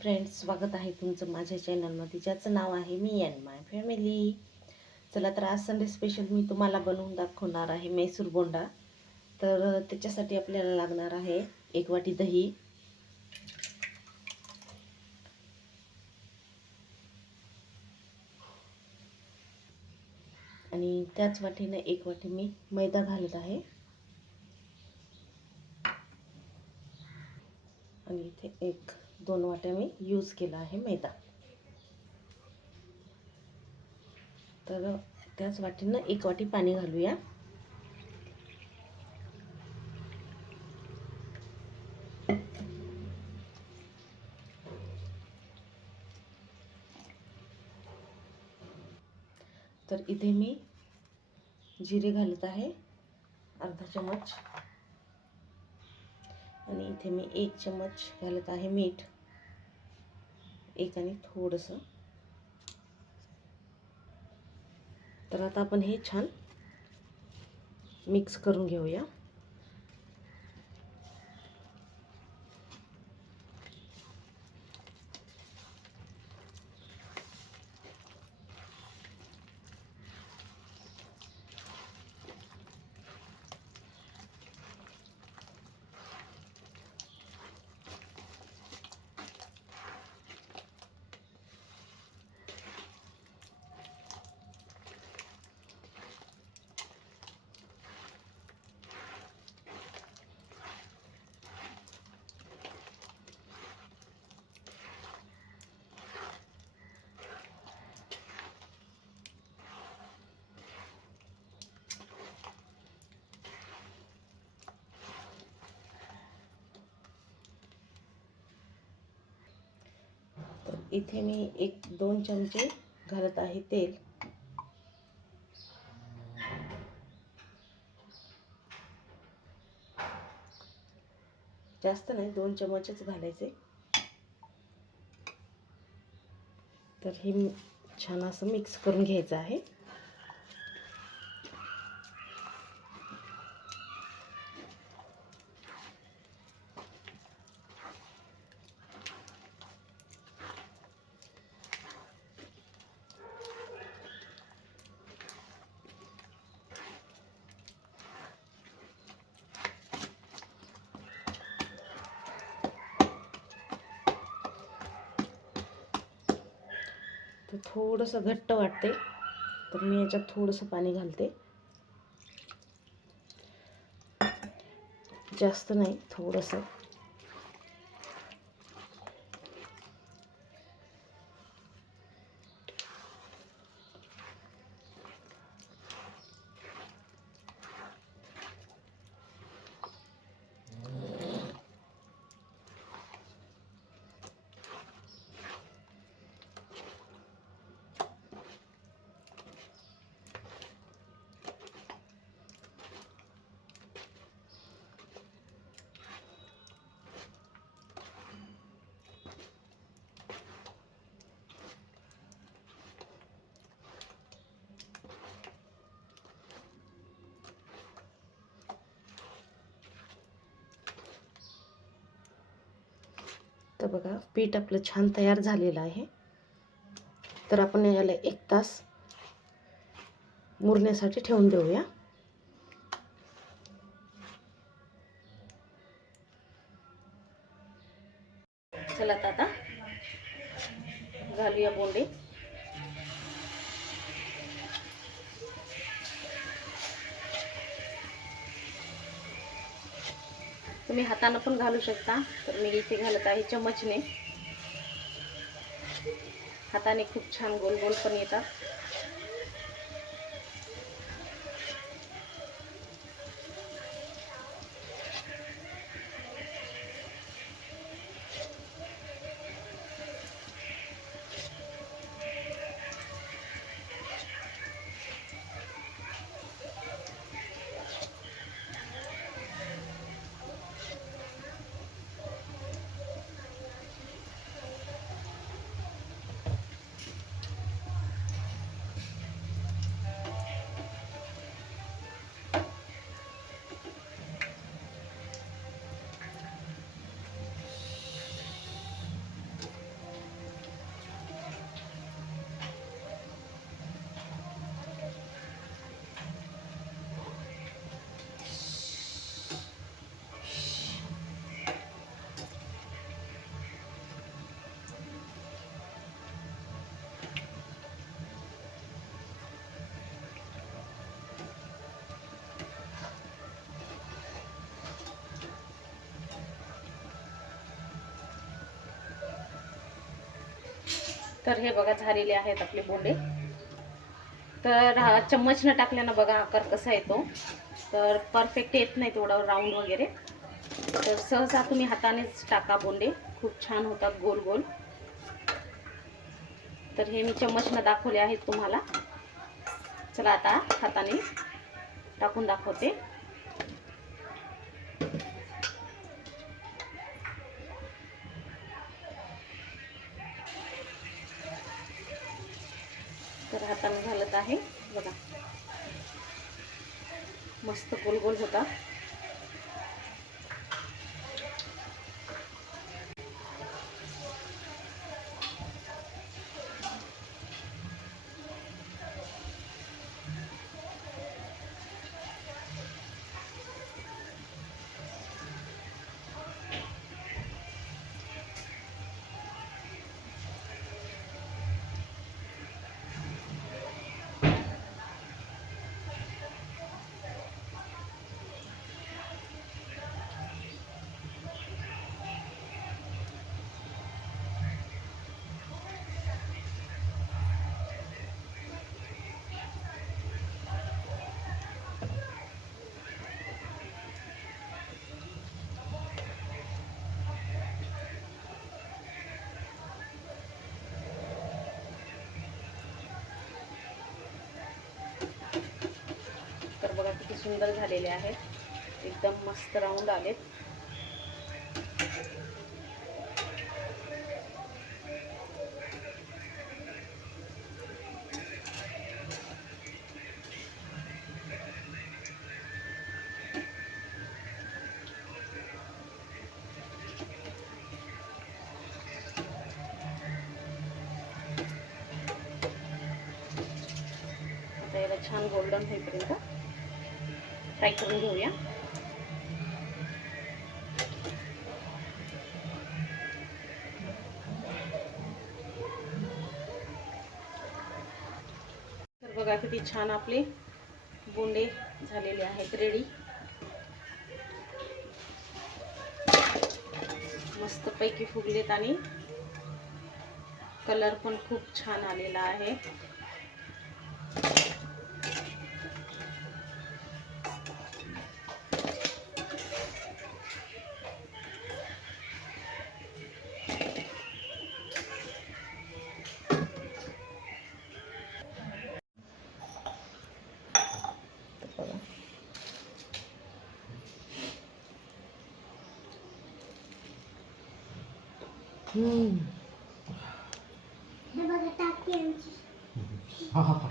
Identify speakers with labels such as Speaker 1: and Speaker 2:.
Speaker 1: Friends स्वागत आहे तुमचं माझ्या चॅनलमध्ये ज्याचं नाव आहे मी अँड माय फॅमिली चला तर आज संडे स्पेशल मी तुम्हाला बनवून दाखवणार आहे मैसूर बोंडा. तर त्याच्यासाठी आपल्याला लागणार आहे एक वाटी दही. आणि त्याच वाटीनं एक वाटी मी मैदा घालत आहे. आणि इथे एक दोन वाट्या मी यूज केला आहे मैदा. तर त्याच वाटीनं एक वाटी पाणी घालूया. तर इथे मी जिरे घालत आहे. अर्धा चमच आणि इथे मी एक चम्मच घालत आहे मीठ. एक आणि थोडंसं. तर आता आपण हे छान मिक्स करून घेऊया तर इथे मी एक दोन चमचे घालत आहे तेल. जास्त नाही दोन चमचच घालायचे. तर हे छान असं मिक्स करून घ्यायचं आहे. तर थोडंसं घट्ट वाटते. तर मी याच्यात थोडंसं पाणी घालते. जास्त नाही थोडंसं. तर बघा पीठ आपलं छान तयार झालेलं आहे. तर आपण याला एक तास मुरण्यासाठी ठेवून देऊया. चला आता घालूया बोंडे. तुम्ही हातानं पण घालू शकता. तर मी इथे घालत आहे चमचने हाताने खूप छान गोल गोल पण येतात. तर हे बघा झालेले आहेत आपले बोंडे. तर हा चम्मचनं टाकल्यानं बघा आकार कसा येतो. तर परफेक्ट येत नाही थोडा राऊंड वगैरे. तर सहसा तुम्ही हातानेच टाका बोंडे. खूप छान होतात गोल गोल. तर हे मी चम्मचनं दाखवले आहेत तुम्हाला. चला आता हाताने टाकून दाखवते. तर हाताने घालत आहे. बघा. मस्त गोल गोल होता. बघा किती सुंदर झालेले आहेत. एकदम मस्त राऊंड आलेत. आता याला छान गोल्डन होईपर्यंत. फ्राय करून घेऊया. तर बघा किती छान आपले बोंडे झालेले आहेत रेडी मस्त पैकी फुगलेत आणि कलर पण खूप छान आलेला आहे.
Speaker 2: हे
Speaker 3: हा हा